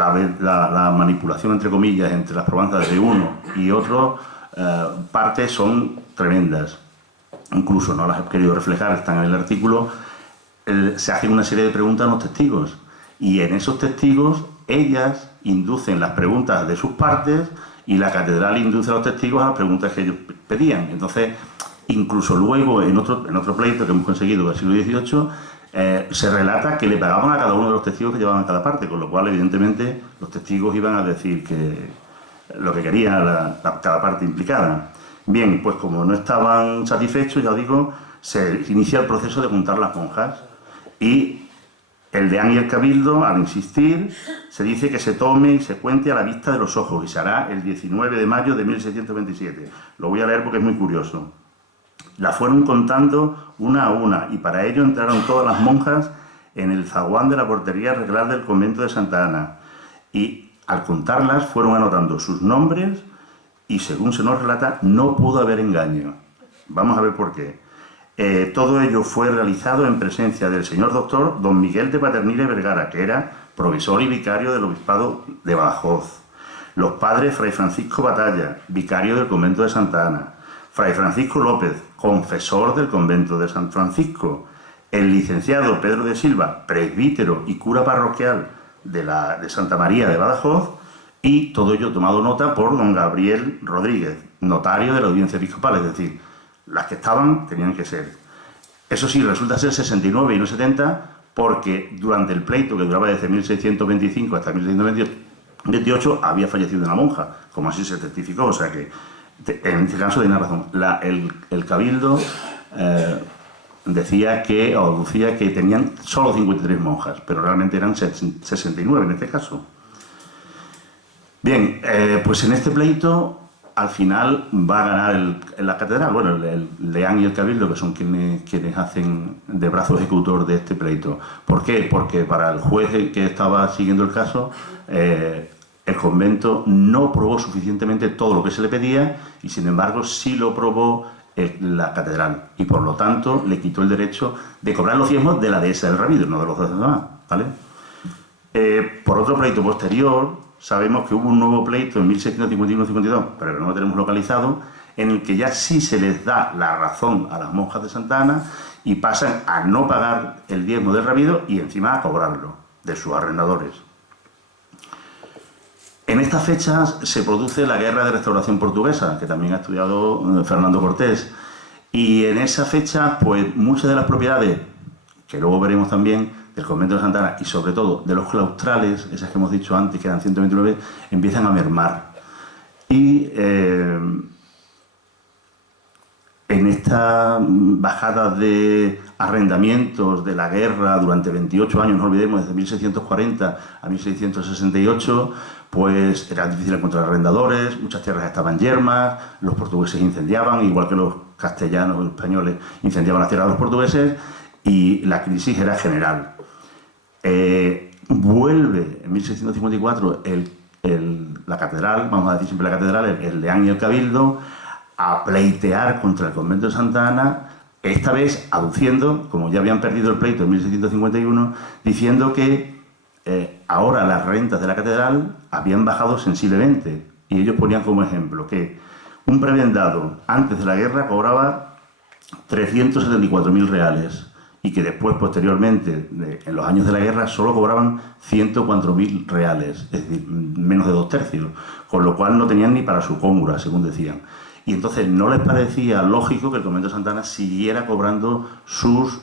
la manipulación, entre comillas, entre las probanzas de uno y otro partes son tremendas. Incluso no las he querido reflejar, están en el artículo. Se hacen una serie de preguntas a los testigos y en esos testigos ellas inducen las preguntas de sus partes y la catedral induce a los testigos a las preguntas que ellos pedían. Entonces, incluso luego en otro pleito que hemos conseguido del siglo XVIII, se relata que le pagaban a cada uno de los testigos que llevaban cada parte, con lo cual evidentemente los testigos iban a decir que lo que quería cada parte implicada. Bien, pues como no estaban satisfechos, ya os digo, se inicia el proceso de juntar las monjas y el deán y el cabildo, al insistir, se dice que se tome y se cuente a la vista de los ojos y se hará el 19 de mayo de 1627. Lo voy a leer porque es muy curioso. La fueron contando una a una y para ello entraron todas las monjas en el zaguán de la portería reglar del convento de Santa Ana y al contarlas fueron anotando sus nombres y según se nos relata no pudo haber engaño. Vamos a ver por qué. Todo ello fue realizado en presencia del señor doctor don Miguel de Paternila y Vergara, que era provisor y vicario del obispado de Badajoz, los padres Fray Francisco Batalla, vicario del convento de Santa Ana, Fray Francisco López, confesor del convento de San Francisco, el licenciado Pedro de Silva, presbítero y cura parroquial de Santa María de Badajoz, y todo ello tomado nota por don Gabriel Rodríguez, notario de la audiencia episcopal, es decir, las que estaban tenían que ser. Eso sí, resulta ser 69 y no 70, porque durante el pleito que duraba desde 1625 hasta 1628 había fallecido una monja, como así se testificó, o sea que en este caso tiene razón. El cabildo decía que, o aducía que tenían solo 53 monjas, pero realmente eran 69 en este caso. Bien, pues en este pleito al final va a ganar la catedral, bueno, el deán y el cabildo, que son quienes hacen de brazo ejecutor de este pleito. ¿Por qué? Porque para el juez que estaba siguiendo el caso, el convento no probó suficientemente todo lo que se le pedía y sin embargo sí lo probó la catedral y por lo tanto le quitó el derecho de cobrar los diezmos de la dehesa del Rábido, no de los demás, ¿vale? Por otro pleito posterior, sabemos que hubo un nuevo pleito en 1651-52, pero que no lo tenemos localizado, en el que ya sí se les da la razón a las monjas de Santa Ana y pasan a no pagar el diezmo del Rábido y encima a cobrarlo de sus arrendadores. En estas fechas se produce la Guerra de Restauración Portuguesa, que también ha estudiado Fernando Cortés, y en esa fecha, pues muchas de las propiedades, que luego veremos también, del convento de Santa Ana y sobre todo de los claustrales, esas que hemos dicho antes, que eran 129, empiezan a mermar. Y en esta bajada de arrendamientos de la guerra durante 28 años, no olvidemos, desde 1640 a 1668, pues era difícil encontrar arrendadores, muchas tierras estaban yermas, los portugueses incendiaban, igual que los castellanos o españoles incendiaban las tierras de los portugueses, y la crisis era general. Vuelve en 1654 la catedral, vamos a decir siempre la catedral, el deán y el cabildo, a pleitear contra el convento de Santa Ana, esta vez aduciendo, como ya habían perdido el pleito en 1651, diciendo que ahora las rentas de la catedral habían bajado sensiblemente. Y ellos ponían como ejemplo que un prebendado antes de la guerra cobraba 374.000 reales y que después, posteriormente, en los años de la guerra, solo cobraban 104.000 reales, es decir, menos de 2/3, con lo cual no tenían ni para su cómura, según decían. Y entonces no les parecía lógico que el convento de Santa Ana siguiera cobrando sus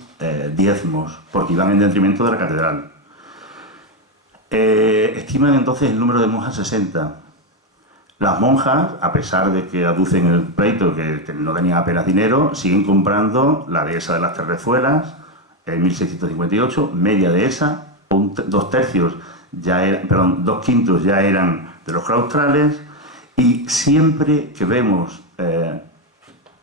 diezmos, porque iban en detrimento de la catedral. Estiman entonces el número de monjas 60. Las monjas, a pesar de que aducen en el pleito que no tenían apenas dinero, siguen comprando la dehesa de las Terrezuelas en 1658, media dehesa, 2/3 ya eran, perdón, 2/5 ya eran de los claustrales, y siempre que vemos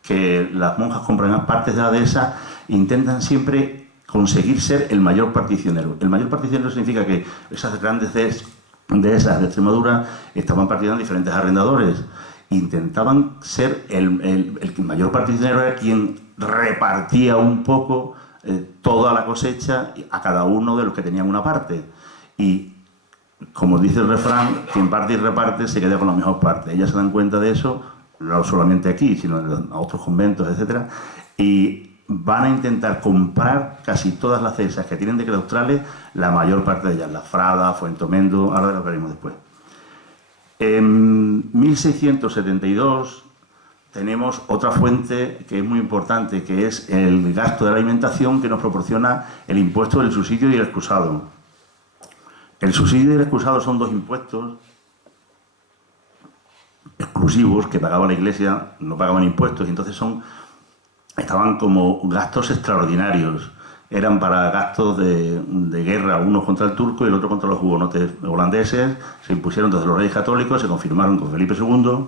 que las monjas compran partes de la dehesa, intentan siempre conseguir ser el mayor particionero. El mayor particionero significa que esas grandes dehesas de Extremadura estaban partidas en diferentes arrendadores. Intentaban ser el mayor particionero, era quien repartía un poco toda la cosecha a cada uno de los que tenían una parte. Y como dice el refrán, quien parte y reparte se queda con la mejor parte. Ellas se dan cuenta de eso, no solamente aquí, sino en otros conventos, etcétera, y van a intentar comprar casi todas las cesas que tienen de claustrales, la mayor parte de ellas, La Frada, Fuentomendo, ahora lo veremos después. En 1672 tenemos otra fuente que es muy importante, que es el gasto de la alimentación que nos proporciona el impuesto del subsidio y el excusado. El subsidio y el excusado son dos impuestos exclusivos que pagaba la Iglesia, no pagaban impuestos, y entonces estaban como gastos extraordinarios. Eran para gastos de guerra, uno contra el turco y el otro contra los hugonotes holandeses. Se impusieron desde los reyes católicos, se confirmaron con Felipe II,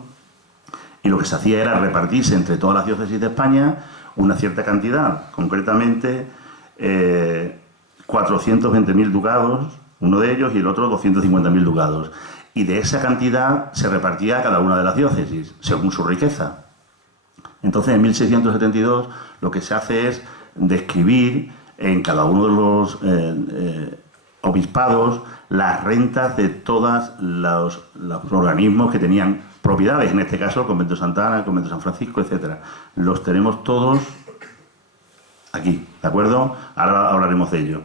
y lo que se hacía era repartirse entre todas las diócesis de España una cierta cantidad, concretamente 420.000 ducados, uno de ellos, y el otro 250.000 ducados. Y de esa cantidad se repartía a cada una de las diócesis, según su riqueza. Entonces, en 1672, lo que se hace es describir en cada uno de los obispados las rentas de todos los organismos que tenían propiedades, en este caso el convento de Santa Ana, el convento de San Francisco, etcétera. Los tenemos todos aquí, ¿de acuerdo? Ahora hablaremos de ello.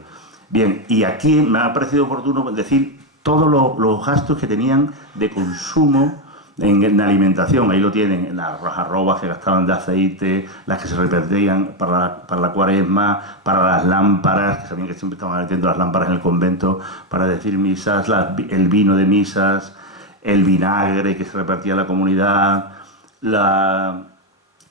Bien, y aquí me ha parecido oportuno decir todos los gastos que tenían de consumo en alimentación. Ahí lo tienen, las arrobas que gastaban de aceite, las que se repartían para la cuaresma, para las lámparas, que sabían que siempre estaban metiendo las lámparas en el convento para decir misas, el vino de misas, el vinagre que se repartía a la comunidad, la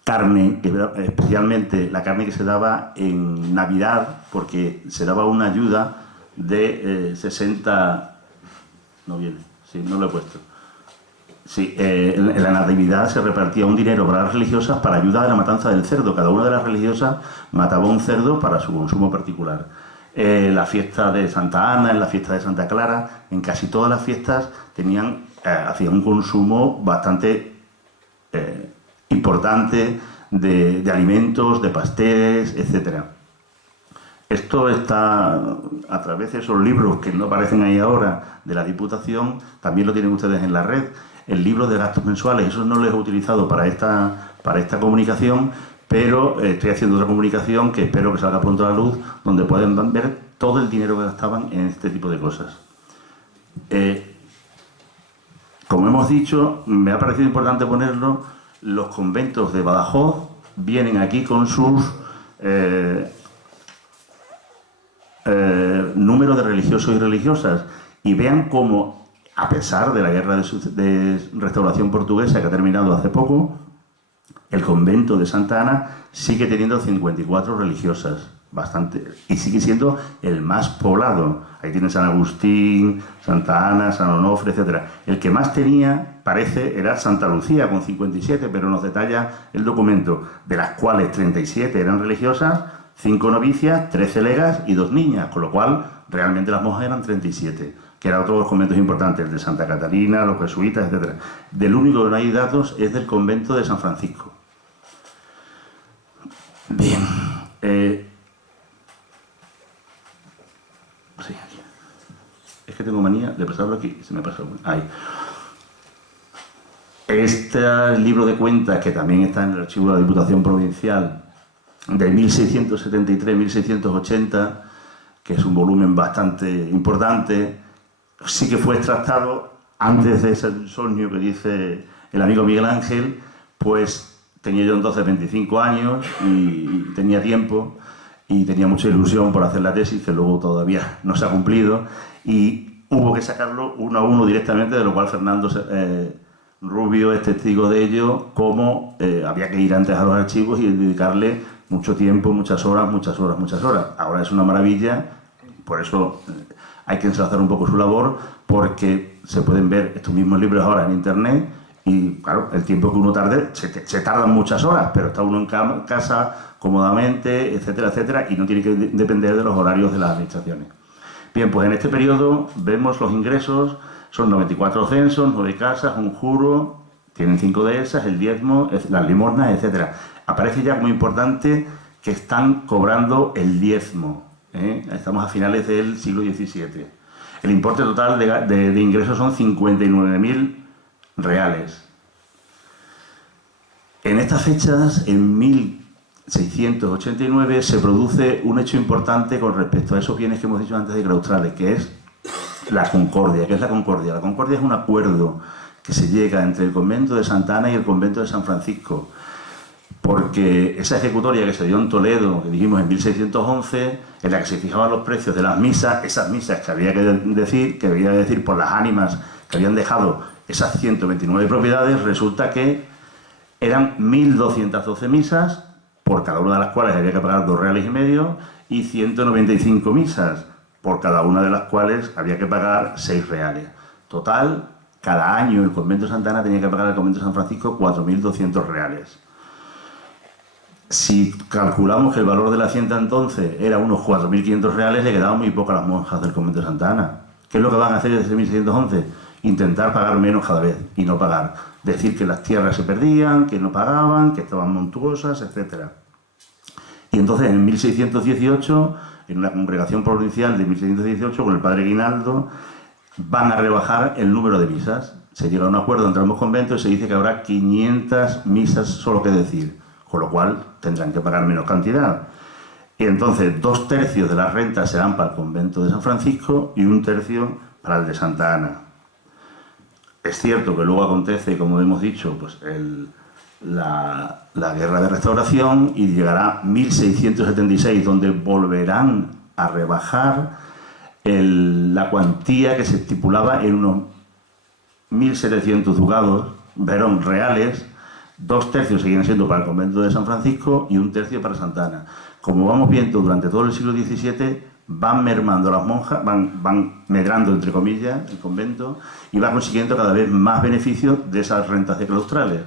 carne, especialmente la carne que se daba en Navidad, porque se daba una ayuda de 60... No viene, sí, no lo he puesto. Sí, en la Natividad se repartía un dinero para las religiosas para ayudar a la matanza del cerdo. Cada una de las religiosas mataba un cerdo para su consumo particular. La fiesta de Santa Ana, en la fiesta de Santa Clara, en casi todas las fiestas hacían un consumo bastante importante de alimentos, de pasteles, etcétera. Esto está a través de esos libros que no aparecen ahí ahora de la Diputación, también lo tienen ustedes en la red. El libro de gastos mensuales, eso no lo he utilizado para esta comunicación, pero estoy haciendo otra comunicación que espero que salga pronto a la luz, donde pueden ver todo el dinero que gastaban en este tipo de cosas. Como hemos dicho, me ha parecido importante ponerlo, los conventos de Badajoz vienen aquí con sus número de religiosos y religiosas, y vean cómo, a pesar de la guerra de restauración portuguesa que ha terminado hace poco, el convento de Santa Ana sigue teniendo 54 religiosas, bastante, y sigue siendo el más poblado. Ahí tienen San Agustín, Santa Ana, San Onofre, etcétera. El que más tenía, parece, era Santa Lucía, con 57, pero nos detalla el documento, de las cuales 37 eran religiosas, 5 novicias, 13 legas y 2 niñas, con lo cual realmente las monjas eran 37, que eran otros conventos importantes, el de Santa Catalina, los jesuitas, etcétera. Del único que no hay datos es del convento de San Francisco. Bien. Sí, aquí. Es que tengo manía de pasarlo aquí, se me pasa. Ahí. Este libro de cuentas, que también está en el archivo de la Diputación Provincial, de 1673-1680, que es un volumen bastante importante, sí que fue extractado antes de ese insomnio que dice el amigo Miguel Ángel. Pues tenía yo entonces 25 años y tenía tiempo y tenía mucha ilusión por hacer la tesis, que luego todavía no se ha cumplido, y hubo que sacarlo uno a uno directamente, de lo cual Fernando Rubio es testigo de ello, cómo había que ir antes a los archivos y dedicarle mucho tiempo, muchas horas. Ahora es una maravilla, por eso hay que ensalzar un poco su labor, porque se pueden ver estos mismos libros ahora en internet y, claro, el tiempo que uno tarde, se tardan muchas horas, pero está uno en casa cómodamente, etcétera, etcétera, y no tiene que depender de los horarios de las administraciones. Bien, pues en este periodo vemos los ingresos, son 94 censos, 9 casas, un juro, tienen 5 dehesas, el diezmo, las limosnas, etcétera. Aparece ya como importante que están cobrando el diezmo, ¿eh? Estamos a finales del siglo XVII. El importe total de ingresos son 59.000 reales. En estas fechas, en 1689, se produce un hecho importante con respecto a esos bienes que hemos dicho antes de claustrales, que es la concordia. ¿Qué es la concordia? La concordia es un acuerdo que se llega entre el convento de Santa Ana y el convento de San Francisco, porque esa ejecutoria que se dio en Toledo, que dijimos en 1611, en la que se fijaban los precios de las misas, esas misas que había que decir por las ánimas que habían dejado esas 129 propiedades, resulta que eran 1.212 misas, por cada una de las cuales había que pagar 2,5 reales, y 195 misas, por cada una de las cuales había que pagar 6 reales. Total, cada año el convento de Santa Ana tenía que pagar al convento de San Francisco 4.200 reales. Si calculamos que el valor de la hacienda entonces era unos 4.500 reales, le quedaban muy poco a las monjas del convento de Santa Ana. ¿Qué es lo que van a hacer desde 1611? Intentar pagar menos cada vez y no pagar. Decir que las tierras se perdían, que no pagaban, que estaban montuosas, etc. Y entonces en 1618, en una congregación provincial de 1618, con el padre Guinaldo, van a rebajar el número de misas. Se llega a un acuerdo entre ambos conventos y se dice que habrá 500 misas solo que decir, con lo cual tendrán que pagar menos cantidad. Y entonces 2/3 de las rentas serán para el convento de San Francisco y 1/3 para el de Santa Ana. Es cierto que luego acontece, como hemos dicho, pues la guerra de restauración, y llegará 1676, donde volverán a rebajar la cuantía que se estipulaba en unos 1.700 ducados, reales. 2/3 seguían siendo para el convento de San Francisco y 1/3 para Santa Ana. Como vamos viendo, durante todo el siglo XVII van mermando las monjas, van medrando, entre comillas, el convento, y va consiguiendo cada vez más beneficios de esas rentas de claustrales,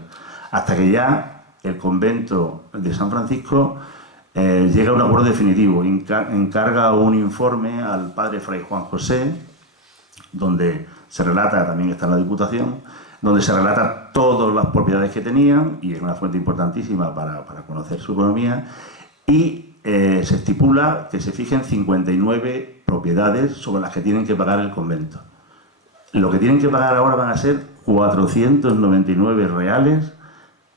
hasta que ya el convento de San Francisco llega a un acuerdo definitivo, encarga un informe al padre Fray Juan José, donde se relata, también está en la Diputación, donde se relata todas las propiedades que tenían, y es una fuente importantísima para conocer su economía, y se estipula que se fijen 59 propiedades sobre las que tienen que pagar el convento. Lo que tienen que pagar ahora van a ser 499 reales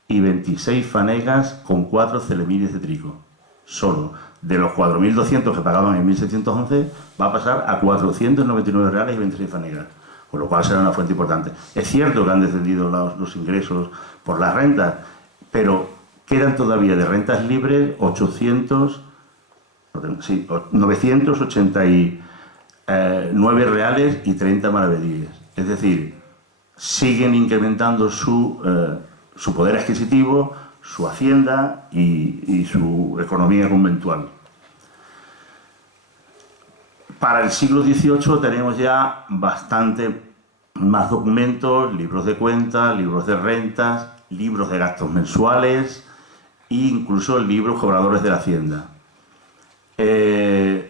y 26 fanegas con 4 celemiles de trigo. Solo de los 4.200 que pagaban en 1611 va a pasar a 499 reales y 26 fanegas. Con lo cual será una fuente importante. Es cierto que han descendido los ingresos por las rentas, pero quedan todavía de rentas libres 989 reales y 30 maravedíes. Es decir, siguen incrementando su poder adquisitivo, su hacienda y su economía conventual. Para el siglo XVIII tenemos ya bastante más documentos, libros de cuentas, libros de rentas, libros de gastos mensuales e incluso libros cobradores de la hacienda.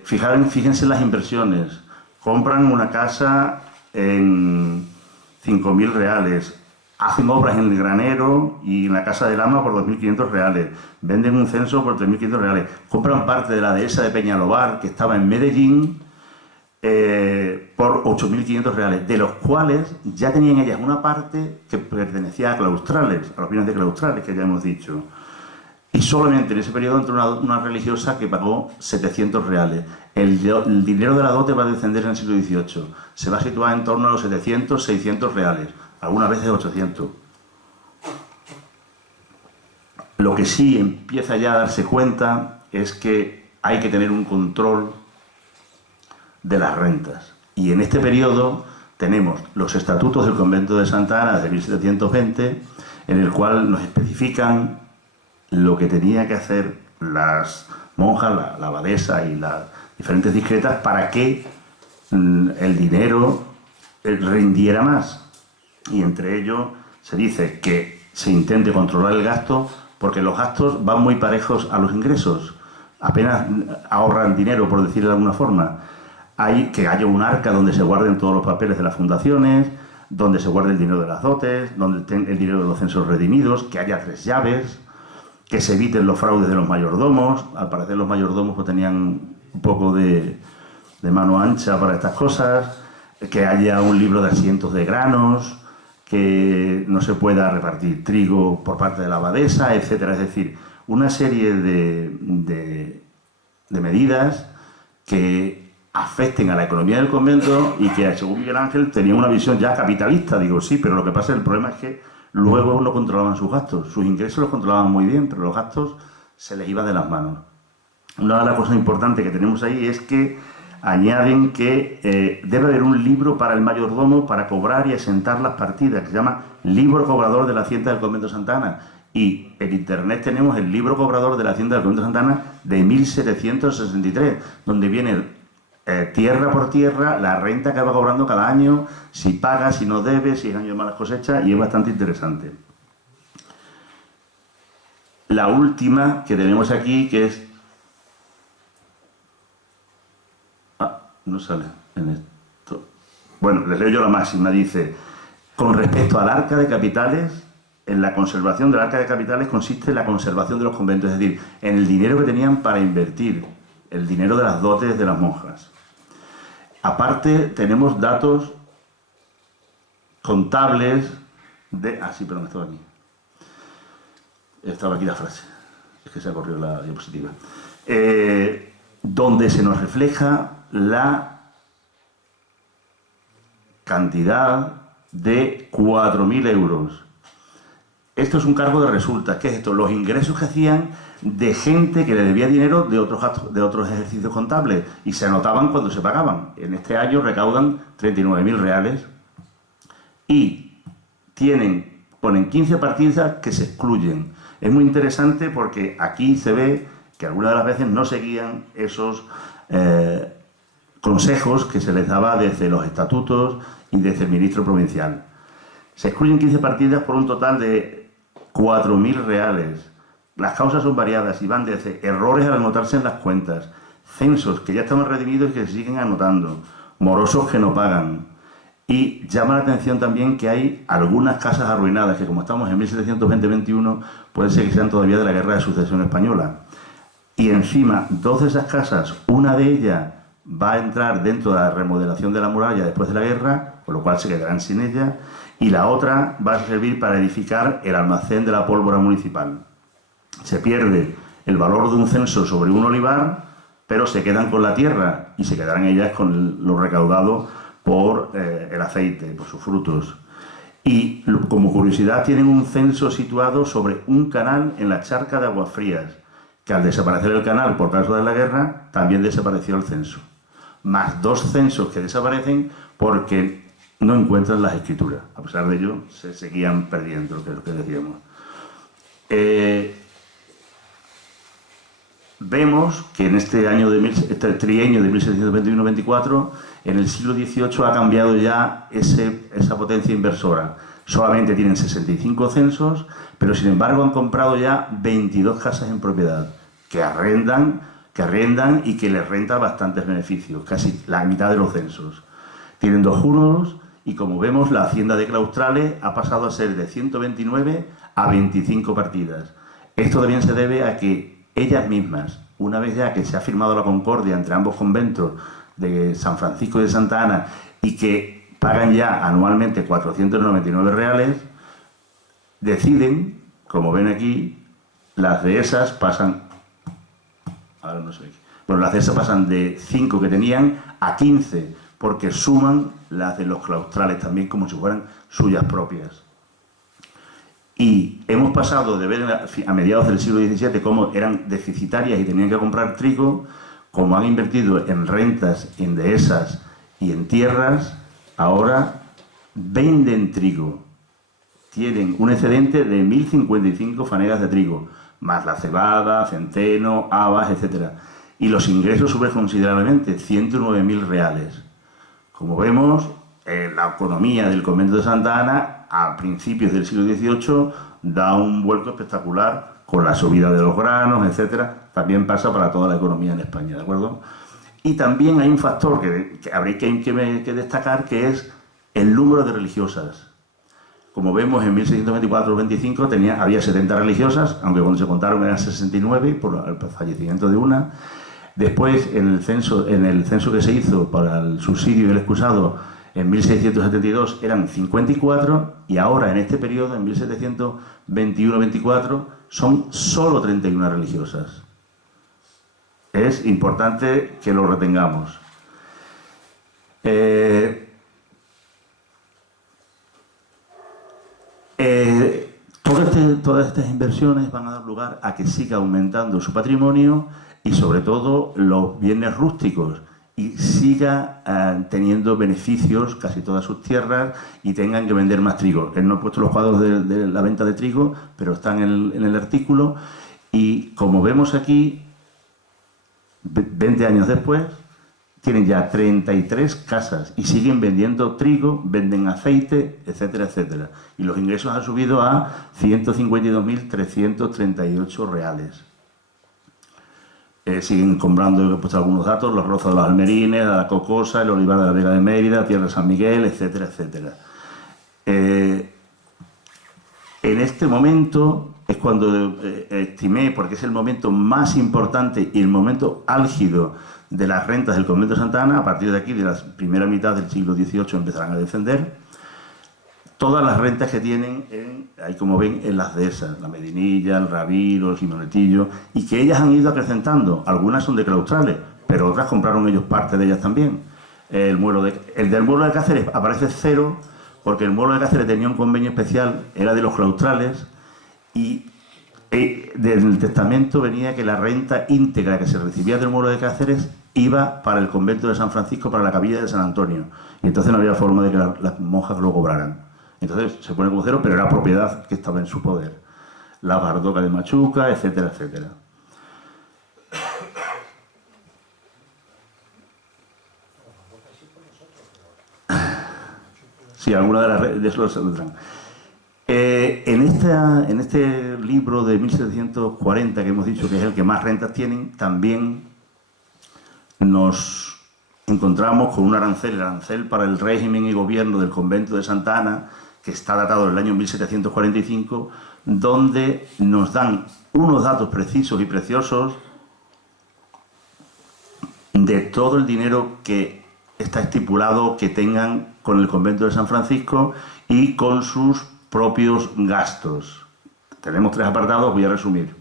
Fíjense en las inversiones. Compran una casa en 5.000 reales, hacen obras en el granero y en la casa del ama por 2.500 reales, venden un censo por 3.500 reales, compran parte de la dehesa de Peñalobar, que estaba en Medellín, por 8.500 reales, de los cuales ya tenían ellas una parte que pertenecía a claustrales, a los bienes de claustrales que ya hemos dicho. Y solamente en ese periodo entró una religiosa que pagó 700 reales. El dinero de la dote va a descender en el siglo XVIII. Se va a situar en torno a los 700, 600 reales, algunas veces 800. Lo que sí empieza ya a darse cuenta es que hay que tener un control de las rentas. Y en este periodo tenemos los estatutos del convento de Santa Ana de 1720, en el cual nos especifican lo que tenía que hacer las monjas, la abadesa y las diferentes discretas para que el dinero rindiera más. Y entre ellos se dice que se intente controlar el gasto, porque los gastos van muy parejos a los ingresos. Apenas ahorran dinero, por decirlo de alguna forma. Hay que haya un arca donde se guarden todos los papeles de las fundaciones, donde se guarde el dinero de las dotes, donde estén el dinero de los censos redimidos, que haya 3 llaves, que se eviten los fraudes de los mayordomos. Al parecer los mayordomos pues tenían un poco de mano ancha para estas cosas. que haya un libro de asientos de granos, que no se pueda repartir trigo por parte de la abadesa, etcétera. Es decir, una serie de medidas que afecten a la economía del convento y que, según Miguel Ángel, tenía una visión ya capitalista. Digo, sí, pero lo que pasa, el problema es que luego no controlaban sus gastos. Sus ingresos los controlaban muy bien, pero los gastos se les iban de las manos. Una de las cosas importantes que tenemos ahí es que añaden que debe haber un libro para el mayordomo para cobrar y asentar las partidas, que se llama Libro Cobrador de la Hacienda del Convento de Santa Ana. Y en Internet tenemos el Libro Cobrador de la Hacienda del Convento de Santa Ana de 1763, donde viene tierra por tierra la renta que va cobrando cada año, si paga, si no debe, si es año de malas cosechas, y es bastante interesante. La última que tenemos aquí, que es... no sale en esto. Bueno, les leo yo la máxima. Dice, con respecto al arca de capitales, en la conservación del arca de capitales consiste en la conservación de los conventos, es decir, en el dinero que tenían para invertir, el dinero de las dotes de las monjas. Aparte, tenemos datos contables de... Ah, sí, pero no estaba aquí. Estaba aquí la frase. Es que se ha corrido la diapositiva. Donde se nos refleja la cantidad de 4.000 euros. Esto es un cargo de resultas. ¿Qué es esto? Los ingresos que hacían de gente que le debía dinero de otros ejercicios contables y se anotaban cuando se pagaban. En este año recaudan 39.000 reales y ponen 15 partidas que se excluyen. Es muy interesante porque aquí se ve que algunas de las veces no seguían esos consejos que se les daba desde los estatutos y desde el ministro provincial. Se excluyen 15 partidas por un total de 4.000 reales. Las causas son variadas y van desde errores al anotarse en las cuentas, censos que ya estaban redimidos y que se siguen anotando, morosos que no pagan. Y llama la atención también que hay algunas casas arruinadas, que como estamos en 1720-21, puede ser que sean todavía de la Guerra de Sucesión Española. Y encima, dos de esas casas, una de ellas va a entrar dentro de la remodelación de la muralla después de la guerra, con lo cual se quedarán sin ella, y la otra va a servir para edificar el almacén de la pólvora municipal. Se pierde el valor de un censo sobre un olivar, pero se quedan con la tierra y se quedarán ellas con lo recaudado por el aceite, por sus frutos. Y como curiosidad tienen un censo situado sobre un canal en la charca de Aguas Frías, que al desaparecer el canal por causa de la guerra, también desapareció el censo. Más dos censos que desaparecen porque no encuentran las escrituras. A pesar de ello, se seguían perdiendo, que es lo que decíamos. Vemos que en este trienio de 1721-24, en el siglo XVIII ha cambiado ya esa potencia inversora. Solamente tienen 65 censos, pero sin embargo han comprado ya 22 casas en propiedad, que arrendan y que les renta bastantes beneficios, casi la mitad de los censos. Tienen 2 juros y, como vemos, la hacienda de Claustrales ha pasado a ser de 129 a 25 partidas. Esto también se debe a que ellas mismas, una vez ya que se ha firmado la concordia entre ambos conventos de San Francisco y de Santa Ana y que pagan ya anualmente 499 reales, deciden, como ven aquí, las dehesas pasan... Ahora no sé. Bueno, las dehesas pasan de 5 que tenían a 15, porque suman las de los Claustrales también como si fueran suyas propias. Y hemos pasado de ver a mediados del siglo XVII cómo eran deficitarias y tenían que comprar trigo, como han invertido en rentas, en dehesas y en tierras, ahora venden trigo. Tienen un excedente de 1.055 fanegas de trigo, más la cebada, centeno, habas, etc. Y los ingresos suben considerablemente, 109.000 reales. Como vemos, la economía del convento de Santa Ana a principios del siglo XVIII da un vuelco espectacular con la subida de los granos, etcétera. También pasa para toda la economía en España, ¿de acuerdo? Y también hay un factor que habría que destacar, que es el número de religiosas. Como vemos, en 1624-25 había 70 religiosas, aunque cuando se contaron eran 69 por el fallecimiento de una. Después, en el censo que se hizo para el subsidio y el excusado, En 1672 eran 54 y ahora, en este periodo, en 1721-24, son solo 31 religiosas. Es importante que lo retengamos. Todas estas inversiones van a dar lugar a que siga aumentando su patrimonio y, sobre todo, los bienes rústicos, y siga teniendo beneficios casi todas sus tierras y tengan que vender más trigo. Él no ha puesto los cuadros de la venta de trigo, pero están en el artículo, y como vemos aquí, 20 años después, tienen ya 33 casas y siguen vendiendo trigo, venden aceite, etcétera, etcétera. Y los ingresos han subido a 152.338 reales. Siguen comprando, he puesto algunos datos, los rozos de los Almerines, la Cocosa, el olivar de la Vega de Mérida, Tierra de San Miguel, etcétera, etcétera. En este momento es cuando estimé, porque es el momento más importante y el momento álgido de las rentas del convento de Santa Ana. A partir de aquí, de la primera mitad del siglo XVIII, empezarán a descender. Todas las rentas que tienen, ahí como ven, en las dehesas, la Medinilla, el Rabiro, el Gimonetillo, y que ellas han ido acrecentando. Algunas son de claustrales, pero otras compraron ellos parte de ellas también. El del Muelo de Cáceres aparece cero, porque el Muelo de Cáceres tenía un convenio especial, era de los claustrales, y del testamento venía que la renta íntegra que se recibía del Muelo de Cáceres iba para el convento de San Francisco, para la capilla de San Antonio, y entonces no había forma de que las monjas lo cobraran. Entonces se pone como cero, pero era propiedad que estaba en su poder. La Bardoca de Machuca, etcétera, etcétera. Sí, alguna de eso lo saldrán. En este libro de 1740, que hemos dicho que es el que más rentas tienen, también nos encontramos con un arancel, el arancel para el régimen y gobierno del convento de Santa Ana, que está datado del año 1745, donde nos dan unos datos precisos y preciosos de todo el dinero que está estipulado que tengan con el convento de San Francisco y con sus propios gastos. Tenemos 3 apartados, voy a resumir.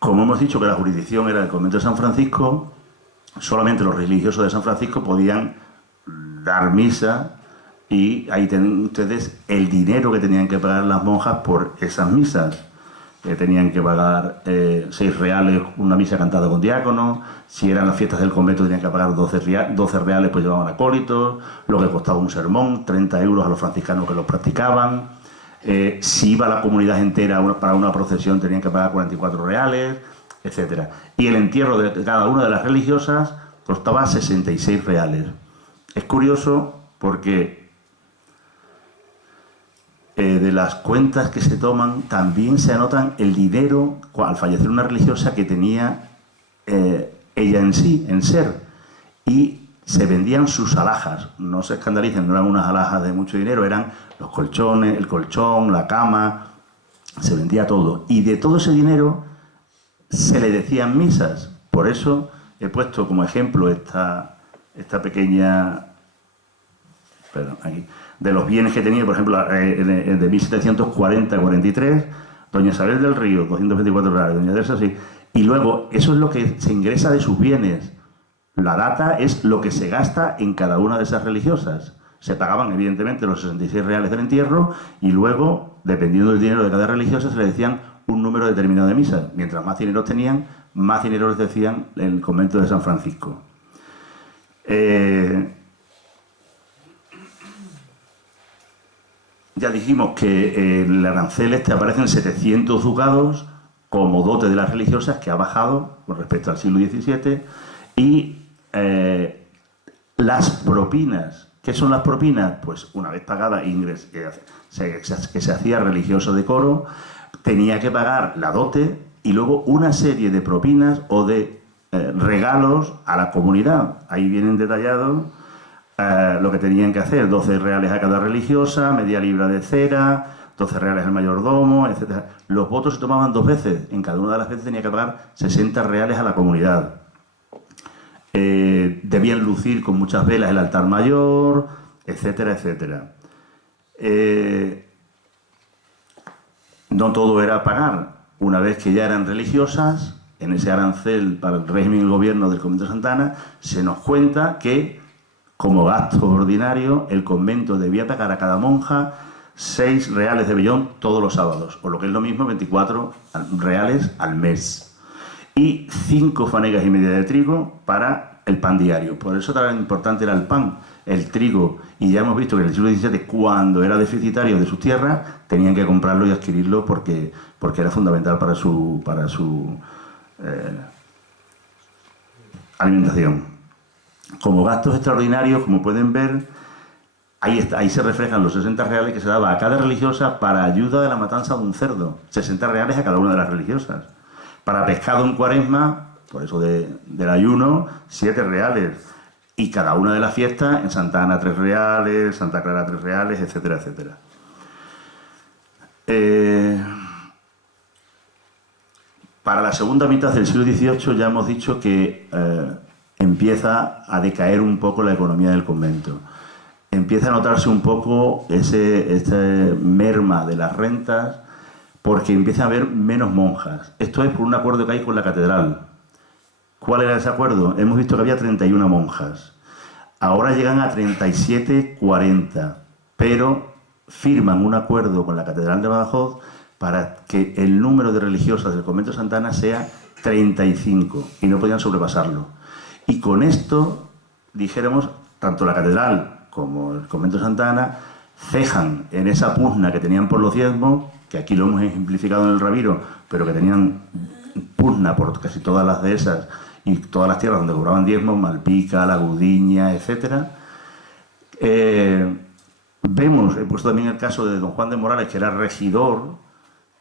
Como hemos dicho que la jurisdicción era del convento de San Francisco, solamente los religiosos de San Francisco podían dar misa, y ahí tienen ustedes el dinero que tenían que pagar las monjas por esas misas. Tenían que pagar 6 reales una misa cantada con diácono. Si eran las fiestas del convento tenían que pagar 12 reales, pues llevaban acólitos. Lo que costaba un sermón, 30 euros a los franciscanos que los practicaban. Si iba la comunidad entera para una procesión tenían que pagar 44 reales, etc. Y el entierro de cada una de las religiosas costaba 66 reales. Es curioso porque de las cuentas que se toman también se anotan el dinero al fallecer una religiosa que tenía ella en sí, en ser, y se vendían sus alhajas. No se escandalicen, no eran unas alhajas de mucho dinero, eran los colchones, el colchón, la cama, se vendía todo, y de todo ese dinero se le decían misas. Por eso he puesto como ejemplo esta pequeña, perdón, aquí, de los bienes que tenía, por ejemplo, de 1740-43, doña Isabel del Río, 224 reales, doña Teresa, sí. Y luego, eso es lo que se ingresa de sus bienes. La data es lo que se gasta en cada una de esas religiosas. Se pagaban, evidentemente, los 66 reales del entierro, y luego, dependiendo del dinero de cada religiosa, se le decían un número determinado de misas. Mientras más dinero tenían, más dinero les decían el convento de San Francisco. Ya dijimos que el arancel aparece en 700 ducados como dote de las religiosas, que ha bajado con respecto al siglo XVII. Y las propinas. ¿Qué son las propinas? Pues una vez pagada que se hacía religioso de coro, tenía que pagar la dote y luego una serie de propinas o de regalos a la comunidad. Ahí vienen detallados lo que tenían que hacer: 12 reales a cada religiosa, media libra de cera, 12 reales al mayordomo, etc. Los votos se tomaban 2 veces. En cada una de las veces tenía que pagar 60 reales a la comunidad. debían lucir con muchas velas el altar mayor, etcétera, etcétera. No todo era pagar. Una vez que ya eran religiosas, en ese arancel para el régimen y el gobierno del convento de Santa Ana, se nos cuenta que, como gasto ordinario, el convento debía pagar a cada monja 6 reales de vellón todos los sábados, o lo que es lo mismo, 24 reales al mes. Y 5 fanegas y media de trigo para el pan diario. Por eso tan importante era el pan, el trigo. Y ya hemos visto que en el siglo XVII, cuando era deficitario de sus tierras, tenían que comprarlo y adquirirlo porque era fundamental para su alimentación. Como gastos extraordinarios, como pueden ver, ahí se reflejan los 60 reales que se daba a cada religiosa para ayuda de la matanza de un cerdo. 60 reales a cada una de las religiosas. Para pescado en Cuaresma, por eso del ayuno, 7 reales. Y cada una de las fiestas, en Santa Ana 3 reales, Santa Clara 3 reales, etcétera, etcétera. Para la segunda mitad del siglo XVIII ya hemos dicho que empieza a decaer un poco la economía del convento. Empieza a notarse un poco ese merma de las rentas, porque empieza a haber menos monjas. Esto es por un acuerdo que hay con la catedral. ¿Cuál era ese acuerdo? Hemos visto que había 31 monjas. Ahora llegan a 37, 40, pero firman un acuerdo con la catedral de Badajoz para que el número de religiosas del convento de Santa Ana sea 35 y no podían sobrepasarlo. Y con esto, dijéramos, tanto la catedral como el convento de Santa Ana cejan en esa pugna que tenían por los diezmos, que aquí lo hemos ejemplificado en el Ramiro, pero que tenían pugna por casi todas las dehesas y todas las tierras donde cobraban diezmos, Malpica, La Gudiña, etcétera. Vemos, he puesto también el caso de don Juan de Morales, que era regidor,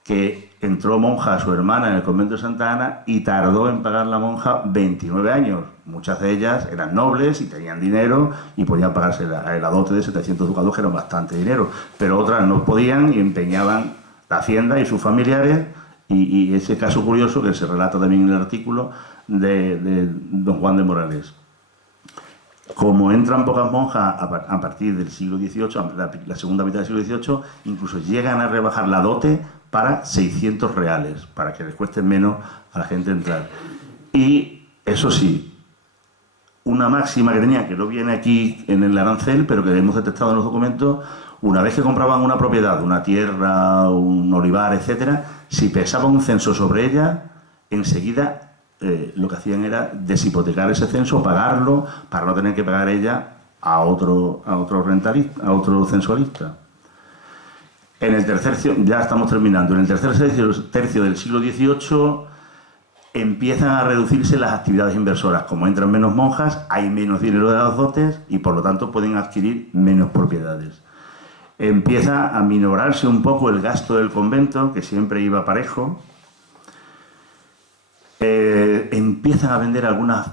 que entró monja a su hermana en el convento de Santa Ana y tardó en pagar la monja 29 años. Muchas de ellas eran nobles y tenían dinero y podían pagarse la dote de 700 ducados, que era bastante dinero, pero otras no podían y empeñaban la hacienda y sus familiares, y ese caso curioso que se relata también en el artículo de don Juan de Morales. Como entran pocas monjas a partir del siglo XVIII, la segunda mitad del siglo XVIII, incluso llegan a rebajar la dote para 600 reales, para que les cueste menos a la gente entrar. Y eso sí, una máxima que tenía, que no viene aquí en el arancel, pero que hemos detectado en los documentos: una vez que compraban una propiedad, una tierra, un olivar, etcétera, si pesaban un censo sobre ella, enseguida lo que hacían era deshipotecar ese censo, pagarlo, para no tener que pagar ella a otro rentalista, a otro censualista. En el tercer, ya estamos terminando, en el tercer tercio del siglo XVIII empiezan a reducirse las actividades inversoras. Como entran menos monjas, hay menos dinero de las dotes y por lo tanto pueden adquirir menos propiedades. Empieza a minorarse un poco el gasto del convento, que siempre iba parejo. Empiezan a vender algunas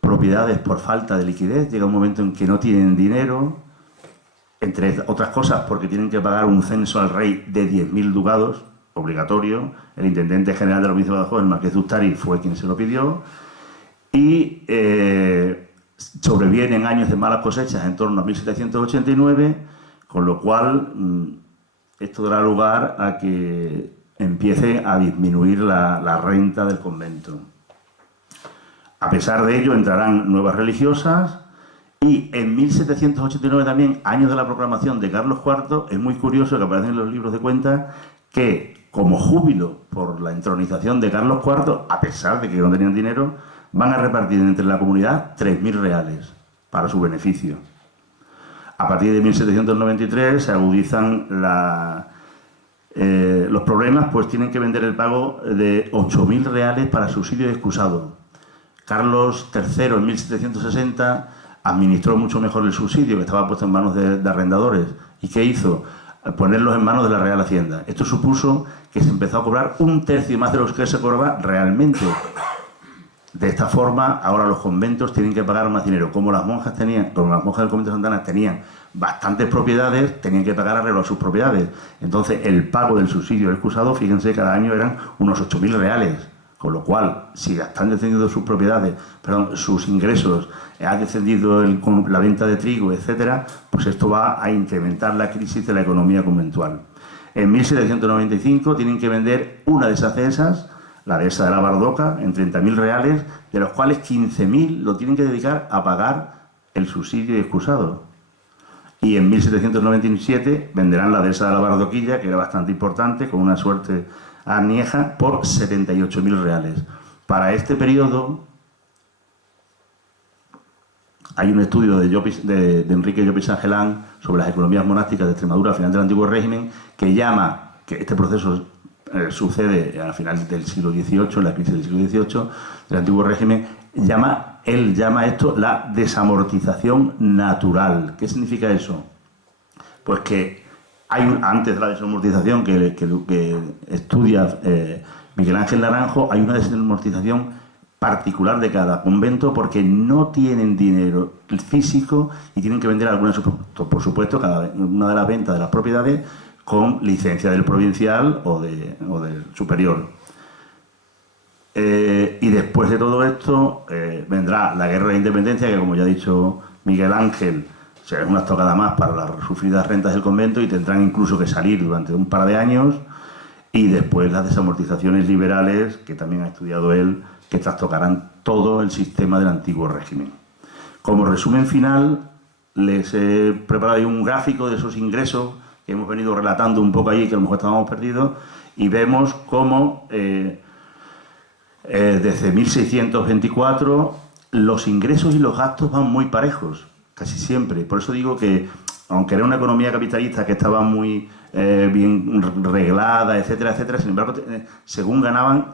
propiedades por falta de liquidez. Llega un momento en que no tienen dinero, entre otras cosas porque tienen que pagar un censo al rey de 10.000 ducados, obligatorio. El intendente general de la provincia de Badajoz, el marqués de Ustari, fue quien se lo pidió. Y sobrevienen años de malas cosechas en torno a 1789, con lo cual esto dará lugar a que empiece a disminuir la renta del convento. A pesar de ello, entrarán nuevas religiosas y en 1789 también, año de la proclamación de Carlos IV, es muy curioso que aparece en los libros de cuentas que, como júbilo por la entronización de Carlos IV, a pesar de que no tenían dinero, van a repartir entre la comunidad 3.000 reales para su beneficio. A partir de 1793 se agudizan los problemas, pues tienen que vender el pago de 8.000 reales para subsidio de excusado. Carlos III en 1760 administró mucho mejor el subsidio, que estaba puesto en manos de arrendadores. ¿Y qué hizo? Ponerlos en manos de la Real Hacienda. Esto supuso que se empezó a cobrar 1/3 más de los que se cobraba realmente. De esta forma, ahora los conventos tienen que pagar más dinero. Como las monjas del convento de Santa Ana tenían bastantes propiedades, tenían que pagar arreglo a sus propiedades. Entonces, el pago del subsidio del excusado, fíjense, cada año eran unos 8.000 reales. Con lo cual, si están descendiendo sus propiedades, perdón, sus ingresos, ha descendido con la venta de trigo, etcétera, pues esto va a incrementar la crisis de la economía conventual. En 1795 tienen que vender una de esas dehesas, la dehesa de la Bardoca, en 30.000 reales, de los cuales 15.000 lo tienen que dedicar a pagar el subsidio y excusado. Y en 1797 venderán la dehesa de la Bardoquilla, que era bastante importante, con una suerte añeja, por 78.000 reales. Para este periodo hay un estudio de Enrique Llopis Angelán sobre las economías monásticas de Extremadura al final del antiguo régimen, que llama, que este proceso sucede al final del siglo XVIII, en la crisis del siglo XVIII, del antiguo régimen, él llama esto la desamortización natural. ¿Qué significa eso? Pues que antes de la desamortización que estudia Miguel Ángel Naranjo, hay una desamortización particular de cada convento porque no tienen dinero físico y tienen que vender algunas, por supuesto, cada una de las ventas de las propiedades con licencia del provincial o del superior. Y después de todo esto vendrá la guerra de la independencia, que como ya ha dicho Miguel Ángel, será una estocada más para las sufridas rentas del convento y tendrán incluso que salir durante un par de años, y después las desamortizaciones liberales, que también ha estudiado él, que trastocarán todo el sistema del antiguo régimen. Como resumen final, les he preparado ahí un gráfico de esos ingresos que hemos venido relatando un poco ahí, que a lo mejor estábamos perdidos, y vemos cómo desde 1624 los ingresos y los gastos van muy parejos, casi siempre. Por eso digo que, aunque era una economía capitalista que estaba muy bien reglada, etcétera, etcétera, sin embargo, según ganaban,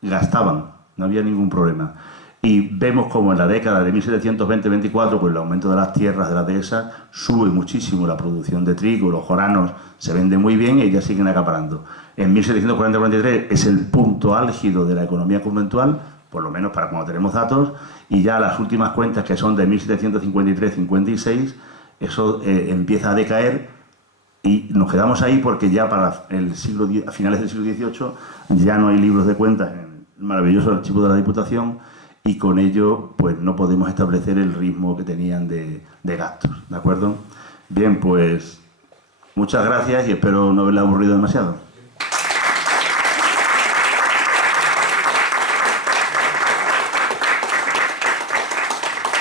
gastaban, no había ningún problema. Y vemos como en la década de 1720-24, con el aumento de las tierras de las dehesas, sube muchísimo la producción de trigo, los joranos se venden muy bien y ellas siguen acaparando. En 1740-43 es el punto álgido de la economía conventual, por lo menos para cuando tenemos datos, y ya las últimas cuentas, que son de 1753-56, eso empieza a decaer y nos quedamos ahí porque ya para a finales del siglo XVIII ya no hay libros de cuentas en el maravilloso archivo de la Diputación, y con ello pues no podemos establecer el ritmo que tenían de gastos, ¿de acuerdo? Bien, pues muchas gracias y espero no haberle aburrido demasiado.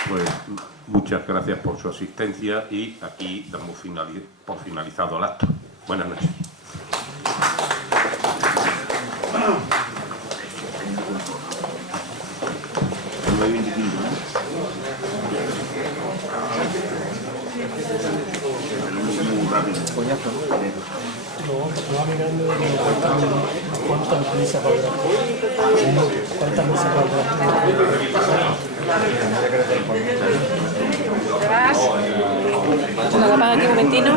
Pues muchas gracias por su asistencia y aquí damos por finalizado el acto. Buenas noches. Coñazo. No, estaba mirando cuántas misas valdrá. ¿Cuántas misas valdrá? ¿Nos apaga aquí un momentino?